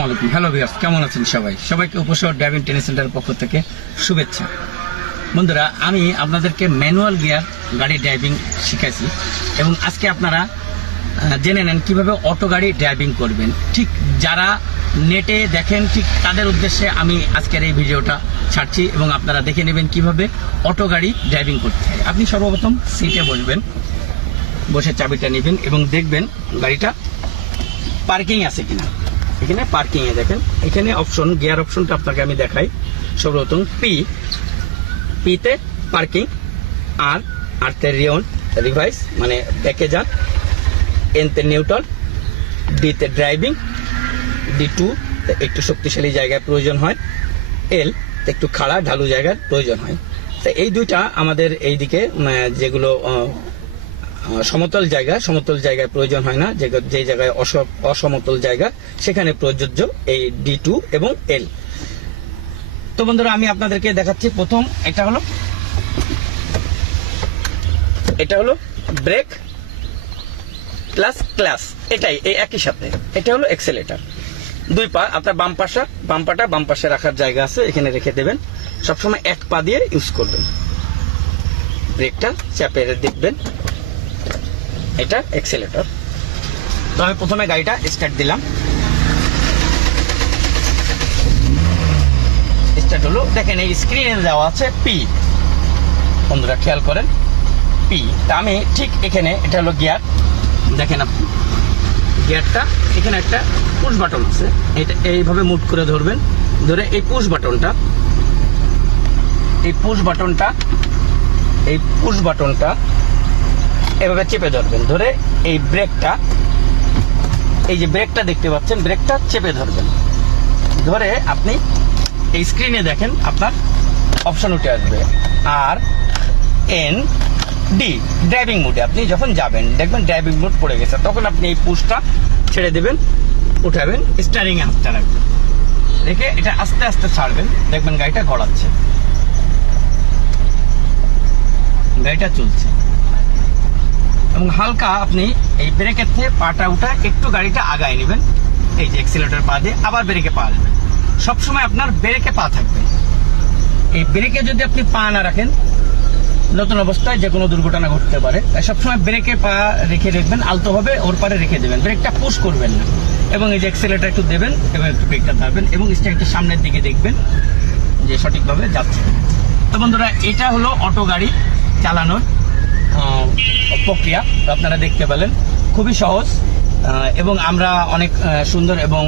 আসসালামু আলাইকুম। Hello viewers, কেমন আছেন সবাই? সবাইকে উপশহর ড্রাইভিং ট্রেনিং সেন্টারের পক্ষ থেকে শুভেচ্ছা। বন্ধুরা, আমি আপনাদেরকে ম্যানুয়াল গিয়ার গাড়ি ড্রাইভিং শিখাইছি এবং আজকে আপনারা জেনে নেন কিভাবে অটো গাড়ি ড্রাইভিং করবেন। ঠিক যারা নেটে দেখেন ঠিক তাদের উদ্দেশ্যে আমি আজকের এই ভিডিওটা ছাড়ছি এবং আপনারা দেখে নেবেন কিভাবে অটো গাড়ি ড্রাইভিং করতে হয়। আপনি সর্বপ্রথম সিটে বসবেন, বসে চাবিটা নেবেন এবং দেখবেন গাড়িটা পার্কিং আছে কিনা। এখানে পার্কিং এ দেখেন, এখানে অপশন, গিয়ার অপশনটা আপনাকে আমি দেখাই। সর্বপ্রথম পিতে পার্কিং, আর তে রিভাইস মানে ব্যাকে যান, এনতে নিউট্রাল, ডিতে ড্রাইভিং, D2 একটু শক্তিশালী জায়গায় প্রয়োজন হয়, এল একটু খাড়া ঢালু জায়গার প্রয়োজন হয়। তো এই দুইটা আমাদের এইদিকে যেগুলো সমতল জায়গায় প্রয়োজন হয় না, যে জায়গায় অসমতল জায়গা সেখানে প্রযোজ্য এই D2 এবং L। তো বন্ধুরা, আমি আপনাদেরকে দেখাচ্ছি। প্রথম এটা হলো ব্রেক প্লাস ক্লাস, এটাই এই একই সাথে। এটা হলো এক্সেলেটর। দুই পা, আপনার বাম পাশে রাখার জায়গা আছে, এখানে রেখে দেবেন। সবসময় এক পা দিয়ে ইউজ করবেন। ব্রেকটা চাপে দেখবেন, এটা এক্সেলেটর। তো আমি প্রথমে গাড়িটা স্টার্ট দিলাম। স্টার্ট হলো, দেখেন এই স্ক্রিনে দেওয়া আছে পি। বন্ধুরা খেয়াল করেন, পি। তা আমি ঠিক এখানে, এটা হলো গিয়ার, দেখেন আপনি গিয়ারটা, এখানে একটা পুশ বাটন আছে, এটা এইভাবে মুভ করে ধরবেন। ধরে এই পুশ বাটনটা এভাবে চেপে ধরবেন। ধরে এই ব্রেকটা, এই যে ব্রেকটা দেখতে পাচ্ছেন, ব্রেকটা চেপে ধরবেন। ধরে আপনি এই স্ক্রিনে দেখেন আপনার অপশন উঠে আসবে RND, ড্রাইভিং মোডে আপনি যখন যাবেন দেখবেন ড্রাইভিং মোড পড়ে গেছে, তখন আপনি এই পুশটা ছেড়ে দেবেন, উঠাবেন, স্টারিং এ হাতটা রাখবেন, রেখে এটা আস্তে আস্তে ছাড়বেন। দেখবেন গাড়িটা গড়াচ্ছে, গাড়িটা চলছে। এবং হালকা আপনি এই ব্রেকের থেকে পাটা উঠা একটু গাড়িটা আগায় নেবেন, এই যে এক্সিলারেটর পা দিয়ে আবার ব্রেকে পা দেবেন। সবসময় আপনার ব্রেকে পা থাকবে। এই ব্রেকে যদি আপনি পা না রাখেন, নতুন অবস্থায় যে কোনো দুর্ঘটনা ঘটতে পারে। তাই সবসময় ব্রেকে পা রেখে রাখবেন, আলতোভাবে ওর পারে রেখে দেবেন, ব্রেকটা পুশ করবেন না। এবং এই যে এক্সিলারেটর একটু দেবেন এবং একটু ব্রেকটা ধরবেন এবং স্টিয়ারিংটা সামনের দিকে দেখবেন যে সঠিকভাবে যাচ্ছে। তো বন্ধুরা, এটা হলো অটো গাড়ি চালানোর প্রক্রিয়া। তো আপনারা দেখতে পেলেন, খুবই সহজ এবং আমরা অনেক সুন্দর এবং